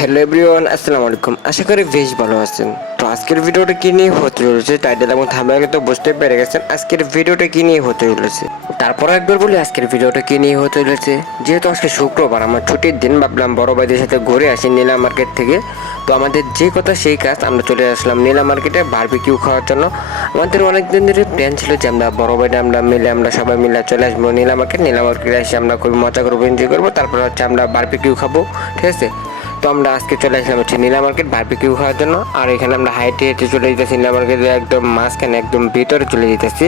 Hello everyone, আসসালামু আলাইকুম। আশা করি বেশ ভালো আছেন। তো আজকের ভিডিওটা কি নিয়ে হতে চলেছে, টাইটেল এবং থাম্বনেলে তো বুঝতে পেরে গেছেন আজকের ভিডিওটা কি নিয়ে হতে চলেছে। তারপর একবার বলি আজকের ভিডিওটা কি নিয়ে হতে চলেছে। যেহেতু আজকে শুক্রবার, আমার ছুটির দিন, ভাবলাম বড় ভাইদের সাথে ঘুরে আসি নীলা মার্কেট থেকে। তো আমাদের যে কথা সেই কাজ, আমরা চলে আসলাম নীলা মার্কেটে বারবিকিউ খাওয়ার জন্য। আমাদের অনেকদিন ধরে প্ল্যান ছিল যে আমরা বড় ভাইটা আমরা সবাই মিলে চলে আসবো নীলা মার্কেটে এসে আমরা খুব মজা করবো, এনজয় করবো। তারপর হচ্ছে আমরা বারবিকিউ খাবো, ঠিক আছে। তো আমরা আজকে চলে আসলাম হচ্ছে নীলা মার্কেট বারবিকিউ খাওয়ার জন্য। আর এখানে আমরা হেঁটে চলে যেতেছি নীলা মার্কেটের একদম মাঝখানে, একদম ভিতরে চলে যেতেছি।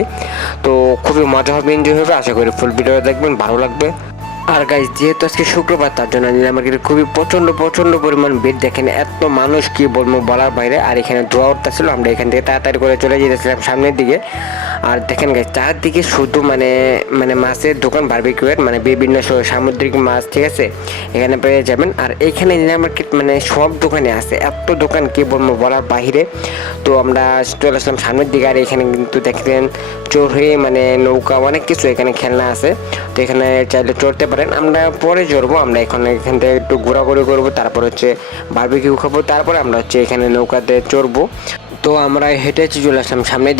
তো খুবই মজা হবে, এনজয় হবে। আশা করি ফুল ভিডিও দেখবেন, ভালো লাগবে। আর গাইজ, যেহেতু আজকে শুক্রবার, তার জন্য নীলা মার্কেটে খুবই প্রচন্ড পরিমাণ ভিড়। দেখেন এত মানুষ, কি বলবো বলার বাইরে। আর এখানে ধোয়া উঠতেছিল, আমরা এখান থেকে তাড়াতাড়ি করে চলে যেতেছিলাম সামনের দিকে। আর দেখেন গাইজ, চারদিকে শুধু মানে মানে মাছের দোকান, বারবিকিউয়ের মানে বিভিন্ন সামুদ্রিক মাছ, ঠিক আছে, এখানে পেয়ে যাবেন। আর এইখানে নীলা মার্কেট মানে সব দোকানে আছে, এত দোকান কি বলবো বলার বাহিরে। তো আমরা চলে আসলাম সামনের দিকে। আর এখানে কিন্তু দেখলেন চড়ে মানে নৌকা, অনেক কিছু এখানে খেলনা আছে। তো এখানে চাইলে চড়তে পারেন, আমরা পরে চড়বো। আমরা এখান থেকে একটু ঘোরাঘুরি করবো, তারপর হচ্ছে বারবিকিউ খাবো, তারপরে আমরা হচ্ছে এখানে নৌকাতে চড়বো। তো আমরা হেঁটে চলে আসলাম সামনের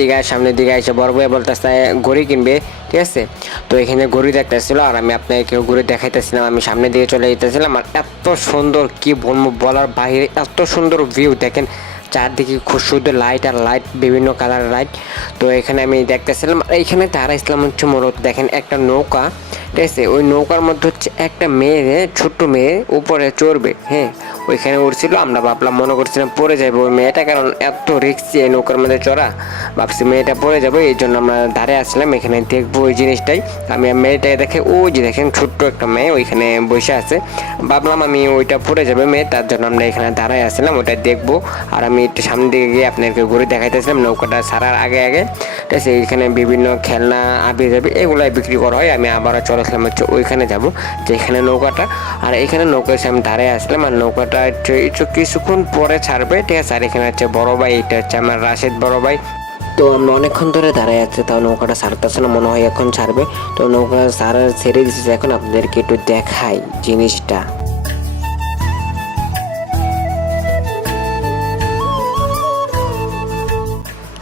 দিকে এসে বড় ভাই বলতেছে ঘড়ি কিনবে, ঠিক আছে। তো এখানে ঘড়ি দেখতেছিল, আর আমি আপনাকে ঘড়ি দেখাইতেছিলাম। আমি সামনের দিকে চলে যেতেছিলাম। আর এত সুন্দর, কি বলবো বলার বাইরে, এত সুন্দর ভিউ। দেখেন চারদিকে খুব সুন্দর লাইট, আর লাইট বিভিন্ন কালারের লাইট। তো এখানে আমি দেখতেছিলাম। আর এইখানে তারা ইসলাম হচ্ছে মূলত দেখেন একটা নৌকা, ঠিক আছে। ওই নৌকার মধ্যে হচ্ছে একটা মেয়ে, ছোট্ট মেয়ে উপরে চড়বে, হ্যাঁ। ওইখানে উঠছিল, আমরা ভাবলাম, মনে করছিলাম পড়ে যাবো ওই মেয়েটা, কারণ এত রিস্কি এই নৌকার মধ্যে চড়া। ভাবছি মেয়েটা পড়ে যাবো, এই জন্য আমরা ধারে আসলাম এখানে দেখবো ওই জিনিসটাই। আমি মেয়েটাকে দেখে, ও যে দেখেন ছোট্ট একটা মেয়ে ওইখানে বসে আছে। ভাবলাম আমি ওইটা পড়ে যাবে মেয়ে, তার জন্য আমরা এখানে দাঁড়ায় আসলাম ওইটা দেখবো। আর আমি একটু সামনে দিকে গিয়ে আপনাকে ঘুরে দেখাইতেছিলাম নৌকাটা ছাড়ার আগে ঠিক আছে। এইখানে বিভিন্ন খেলনা আবি যাবে এগুলাই বিক্রি করা হয়। আমি আবারও চলে আসলাম হচ্ছে ওইখানে যাব, যেখানে নৌকাটা। আর এখানে নৌকা এসে আমি দাঁড়ায় আসলাম। আর নৌকাটা কিছুক্ষণ পরে ছাড়বে, ঠিক আছে। আর এখানে হচ্ছে বড় ভাই, এটা হচ্ছে আমার রাশেদ বড় ভাই। তো আমরা অনেকক্ষণ ধরে দাঁড়ায় আছি, তাও নৌকাটা ছাড়তেছে না, মনে হয় এখন ছাড়বে। তো নৌকা ছেড়ে দিচ্ছে, এখন আপনাদেরকে একটু দেখাই জিনিসটা।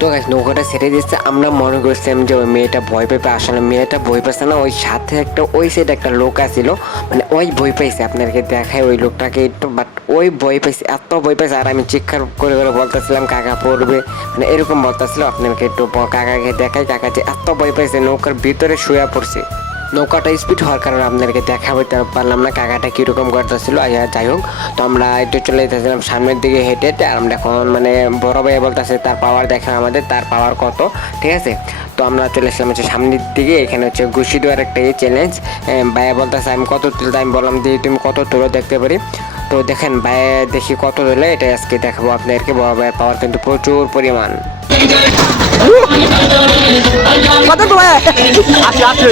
তো গাইস, নৌকাটা ছেড়ে দিচ্ছে। আমরা মনে করছিলাম যে ওই মেয়েটা ভয় পেয়ে, আসলে মেয়েটা ভয় পাচ্ছে না। ওই সাথে ওই সাইডে একটা লোক আছিল, মানে ওই ভয় পাইছে। আপনাদেরকে দেখায় ওই লোকটাকে একটু, বাট ওই ভয় পাইছে, এত ভয় পাইছে। আর আমি চিৎকার করে বলতেছিলাম কাকা পড়বে, মানে এরকম বলতেছিল। আপনাদেরকে একটু কাকাকে দেখাই, কাকা যে এত ভয় পাইছে, নৌকার ভিতরে শুয়ে পড়ছে। নৌকাটা স্পিড হওয়ার কারণে আপনাদেরকে দেখাতে পারলাম না কাকাটা কীরকম করতেছিল। যাই হোক, তো আমরা একটু চলে যেতেছিলাম সামনের দিকে হেঁটে। আর আমরা এখন মানে বড় ভাই বলতেছে তার পাওয়ার দেখা আমাদের, তার পাওয়ার কত, ঠিক আছে। তো আমরা চলে এসলাম হচ্ছে সামনের দিকে। এখানে হচ্ছে ঘুষি দেওয়ার একটা চ্যালেঞ্জ। ভাইয়া বলতেছে আমি কত তুলতে, আমি বললাম যে তুমি কত তুলো দেখতে পারি। তো দেখেন ভাইয়া দেখি কত তুলে, এটা আজকে দেখাবো আপনাদেরকে। বড় ভাইয়ের পাওয়ার কিন্তু প্রচুর পরিমাণ। কত তোমার আছে আছে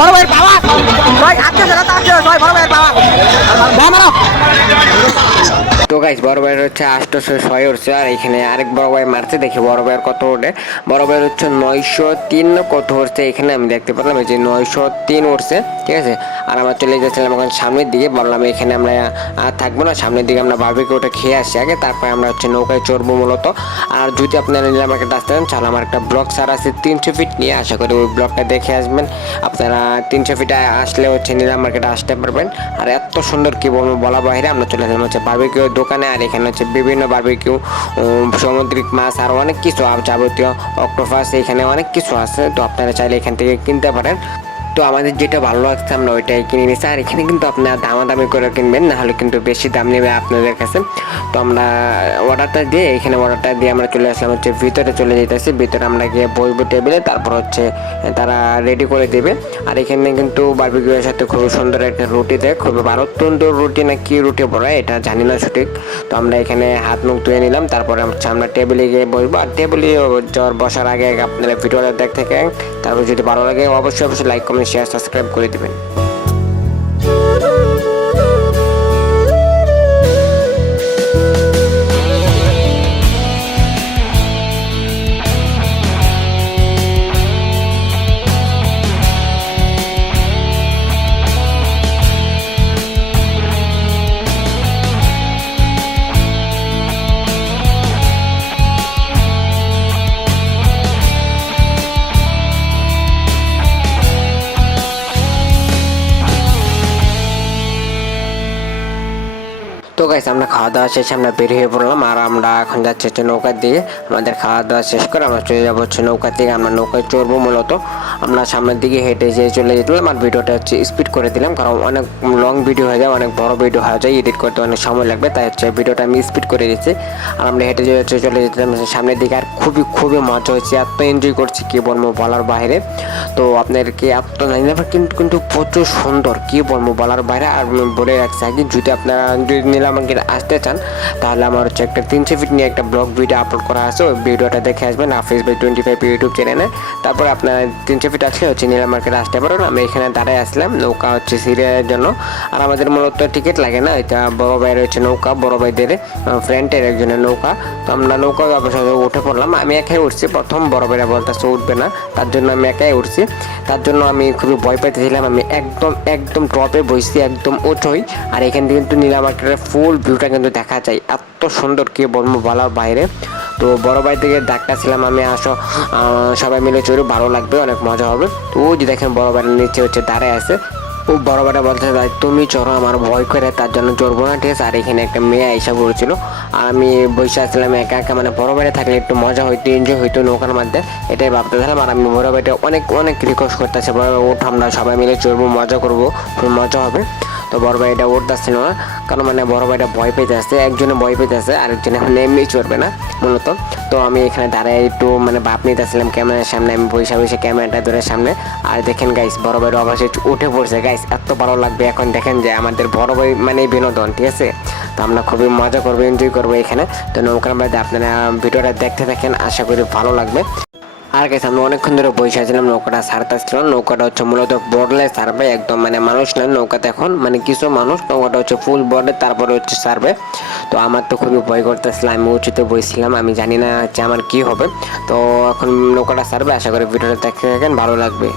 বড় ভাইয়ের পাওয়া আছে, বড় ভাইয়ের পাওয়া মারো। তো গাইস, বড় ভাইয়ের হচ্ছে 806 উঠছে। আর এখানে আরেক বড় ভাই মারছে, দেখি বড় ভাইয়ের কত ওঠে। বড় ভাইয়ের হচ্ছে 903 কত উঠছে, এখানে আমি দেখতে পেলাম এই যে 903 উঠছে, ঠিক আছে। আর আমরা চলে যাচ্ছিলাম এখন সামনের দিকে। বললাম এখানে আমরা থাকবো না, সামনের দিকে আমরা বারবিকিউটা খেয়ে আসছি আগে, তারপরে আমরা হচ্ছে নৌকায় চড়বো মূলত। আর যদি আপনারা নীলা মার্কেট আসতে চান, তাহলে আমার একটা ব্লগ সার আছে 300 ফিট নিয়ে, আশা করি ওই ব্লগটা দেখে আসবেন। আপনারা 300 ফিটে আসলে হচ্ছে নীলা মার্কেটে আসতে পারবেন। আর এত সুন্দর, কি বলবো বলা বাইরে। আমরা চলে আসলাম হচ্ছে বারবিকিউ দোকানে। আর এখানে হচ্ছে বিভিন্ন বারবিকিউ, সামুদ্রিক মাছ, আর অনেক কিছু যাবতীয় অক্টোপাস, এখানে অনেক কিছু আছে। তো আপনারা চাইলে এখান থেকে কিনতে পারেন। তো আমাদের যেটা ভালো লাগছে আমরা ওইটাই কিনে নিচ্ছি। আর এখানে কিন্তু আপনারা দামাদামি করে কিনবেন, নাহলে কিন্তু বেশি দাম নেবে আপনাদের কাছে। তো আমরা অর্ডারটা দিয়ে আমরা চলে আসলাম হচ্ছে ভিতরে চলে যেতেছি। ভিতরে আমরা গিয়ে বসবো টেবিলে, তারপর হচ্ছে তারা রেডি করে দেবে। আর এখানে কিন্তু বারবিকিউয়ের সাথে খুব সুন্দর একটা রুটি দেয়, খুব ভারততন্ত্র রুটি না কি রুটি বলে এটা জানি না সঠিক। তো আমরা এখানে হাত মুখ ধুয়ে নিলাম, তারপরে হচ্ছে আমরা টেবিলে গিয়ে বসবো। আর টেবিলে বসার আগে আপনারা ভিডিওটা দেখতে থাকেন। তারপর যদি ভালো লাগে অবশ্যই লাইক, কমেন্ট, শেয়ার, সাবস্ক্রাইব করে দিবেন। তো গাইস আমরা খাওয়া দাওয়া শেষে আমরা বের হয়ে পড়লাম, আর আমরা এখন যাচ্ছি হচ্ছে নৌকার দিকে। আমাদের খাওয়া দাওয়া শেষ করে আমরা চলে যাবো হচ্ছে নৌকার দিকে। আমরা নৌকায় চড়বো। মূলত আমরা সামনের দিকে হেঁটে যেয়ে চলে যেতাম, আর ভিডিওটা হচ্ছে স্পিড করে দিলাম, কারণ অনেক লং ভিডিও হয়ে যায়, অনেক বড় ভিডিও হয়ে যায়, এডিট করতে অনেক সময় লাগবে, তাই হচ্ছে ভিডিওটা আমি স্পিড করে দিচ্ছি। আর আমরা হেঁটে যেয়ে হচ্ছে চলে যেতাম সামনের দিকে। আর খুবই মজা হয়েছে, এত এনজয় করছি কি বলবো বলার বাইরে। তো আপনাদেরকে এত জানি না, কিন্তু কিন্তু প্রচুর সুন্দর কি বলবো বলার বাইরে। আর বলে রাখছি আগে, যদি আপনারা যদি নীলামাকে আসতে চান, তাহলে আমার হচ্ছে একটা 300 ফিট নিয়ে একটা ব্লগ ভিডিও আপলোড করা আছে, ওই ভিডিওটা দেখে আসবেন হাফিজ ভাই 25 ইউটিউব চ্যানেলে। তারপর আপনার 300 ফিট আসলে হচ্ছে নীলা মার্কেটে আসতে পারেন। আমি এখানে দাঁড়ায় আসলাম নৌকা হচ্ছে সিরিয়ালের জন্য। আর আমাদের মূলত টিকিট লাগে না, এটা বড় ভাইয়ের হচ্ছে নৌকা, বড় ভাইদের ফ্রেন্ডের একজনের নৌকা। তো আমরা নৌকা অবশ্যই উঠে পড়লাম। আমি একাই উঠছি, প্রথম বড় ভাইরা বলতেছে উঠবে না, তার জন্য আমি একাই উঠছি। তার জন্য আমি খুবই ভয় পাইতেছিলাম। আমি একদম টপে বসছি, একদম উঠোই। আর এখান থেকে কিন্তু নীলা মার্কেটের ফুল ভিউটা কিন্তু দেখা যায়, এত সুন্দর কি বলবো বলার বাইরে। তো বড় ভাই থেকে ডাকতেছিলাম আমি, আসো সবাই মিলে চড়ে, ভালো লাগবে, অনেক মজা হবে। তো ওই যে দেখেন বড় ভাইয়ের নিচে হচ্ছে দাঁড়ায় আছে। ও বড় ভাইটা বলতে ভাই তুমি চড়ো, আমার ভয় করে, তার জন্য চড়বো না, ঠিক আছে। আর এখানে একটা মেয়ে এসে পড়েছিল, আর আমি বসে আসছিলাম একা একা। মানে বড় ভাইটা থাকলে একটু মজা হইতো, এনজয় হইতো নৌকার মধ্যে, এটাই ভাবতেছিলাম। আর আমি বড় ভাইটা অনেক রিকোয়েস্ট করতেছে, ওঠ আমরা সবাই মিলে চড়বো, মজা করবো, খুব মজা হবে। তো বড় ভাই এটা উঠতেছিল না, কারণ মানে বড় ভাইটা ভয় পেতে আসছে, একজনে ভয় পেতে আসছে, আরেকজনে এখন এমনি চড়বে না মূলত। তো আমি এখানে দাঁড়ায় একটু মানে ভাব নিতেছিলাম ক্যামেরার সামনে, আমি বসে ক্যামেরাটা ধরে সামনে। আর দেখেন গাইস বড় ভাইয়ের অবশ্যই উঠে পড়ছে গাইস, এত ভালো লাগবে। এখন দেখেন যে আমাদের বড় ভাই মানে বিনোদন, ঠিক আছে। তো আমরা খুবই মজা করবো, এনজয় করবো এখানে। তো নৌকার মধ্যে আপনারা ভিডিওটা দেখতে থাকেন, আশা করি ভালো লাগবে। আর গেছে আমরা অনেকক্ষণ ধরে বসে আছিলাম, নৌকাটা সারতেছিলাম। নৌকাটা হচ্ছে মূলত বড়লে সারবে, একদম মানে মানুষ না নৌকাতে, এখন মানে কিছু মানুষ, নৌকাটা হচ্ছে ফুল বড়লে, তারপরে হচ্ছে সারবে। তো আমার তো খুবই ভয় করতেছিল, আমি উঁচুতে বসছিলাম, আমি জানি না হচ্ছে আমার কি হবে। তো এখন নৌকাটা সারবে, আশা করি ভিডিওটা দেখতে থাকেন, ভালো লাগবে।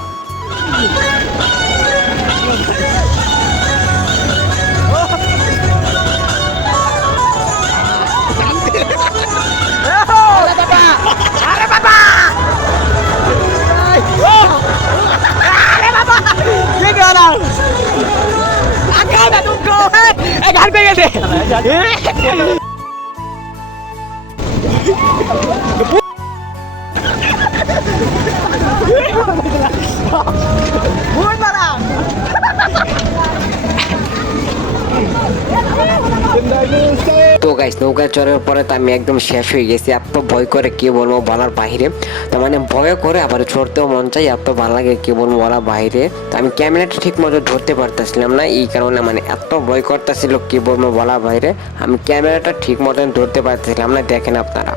গান পেয়ে গেছে। তো গাইস নৌকায় চড়ার পরে তো আমি একদম শেষ হয়ে গেছি, এত ভয় করে কি বলবো বলার বাইরে। তো মানে ভয় করে আবার চড়তেও মন চাই, এত ভালো লাগে কি বলবো বলার বাইরে। তো আমি ক্যামেরাটা ঠিক মতো ধরতে পারতেছিলাম না, এই কারণে মানে এত ভয় করতেছিল কি বলবো বলার বাইরে। আমি ক্যামেরাটা ঠিক মতন ধরতে পারতেছিলাম না, দেখেন আপনারা।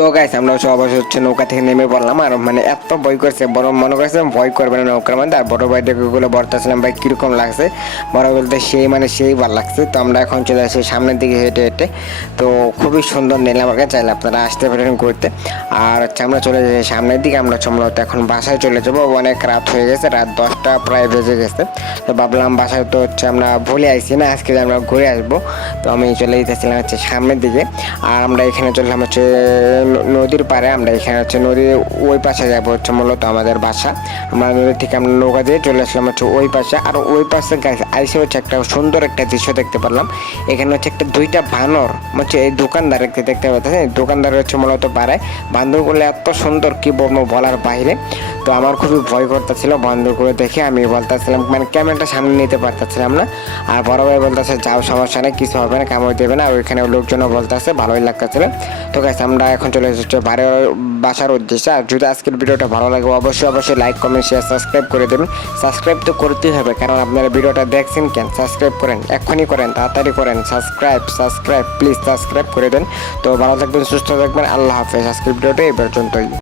তো গাইস আমরা অবশ্যই হচ্ছে নৌকা থেকে নেমে পড়লাম। আর মানে এত ভয় করছে, বড় মনে করছে ভয় করবে না নৌকার মধ্যে। আর বড় ভাইটাগুলো বলতেছিলাম ভাই কিরকম লাগছে, বড় বলতে সেই ভালো লাগছে। তো আমরা এখন চলে আসি সামনের দিকে হেঁটে হেঁটে। তো খুবই সুন্দর নীলামাকে, চাইলে আপনারা আসতে পারেন ঘুরতে। আর হচ্ছে আমরা চলে যাই সামনের দিকে, আমরা মূলত এখন বাসায় চলে যাবো, অনেক রাত হয়ে গেছে, রাত 10টা প্রায় বেজে গেছে। তো ভাবলাম বাসায় তো হচ্ছে আমরা ভুলে আইসি না, আজকে আমরা ঘুরে আসবো। তো আমি চলে যেতেছিলাম হচ্ছে সামনের দিকে। আর আমরা এখানে চললাম হচ্ছে নদীর পাড়ে, আমরা এখানে হচ্ছে নদীর ওই পাশে যাবো হচ্ছে মূলত আমাদের বাসা। আমরা নদীর থেকে আমরা নৌকা দিয়ে চলে আসলাম হচ্ছে ওই পাশে। আর ওই পাশে আইসে হচ্ছে একটা সুন্দর একটা দৃশ্য দেখতে পারলাম। এখানে হচ্ছে একটা 2টা বানর হচ্ছে এই দোকানদারকে দেখতে পাচ্ছেন, দোকানদার হচ্ছে মূলত পাড়ায় বান্দর করলে এত সুন্দর কি বলবো বলার বাইরে। তো আমার খুবই ভয় করতেছিল বান্দর করে দেখে, আমি বলতেছিলাম মানে ক্যামেরাটা সামনে নিতে পারতেছিলাম না। আর বড় ভাই বলতেছে যাও সমস্যা নেই, কিছু হবে না, কামড় দেবে না। আর ওইখানে লোকজনও বলতেছে, ভালোই লাগতেছিল। তো গাইস আমরা এখন চলে এসেছি বাসার উদ্দেশ্যে। আর যদি আজকের ভিডিওটা ভালো লাগে অবশ্যই লাইক কমেন্ট শেয়ার সাবস্ক্রাইব করে দেবেন। সাবস্ক্রাইব তো করতেই হবে, কারণ আপনারা ভিডিওটা দেখছেন কেন, সাবস্ক্রাইব করেন, এক্ষুনি করেন, তাড়াতাড়ি করেন, সাবস্ক্রাইব প্লিজ সাবস্ক্রাইব করে দেন। তো ভালো থাকবেন, সুস্থ থাকবেন, আল্লাহ হাফেজ। আজকের ভিডিওটা এই পর্যন্তই।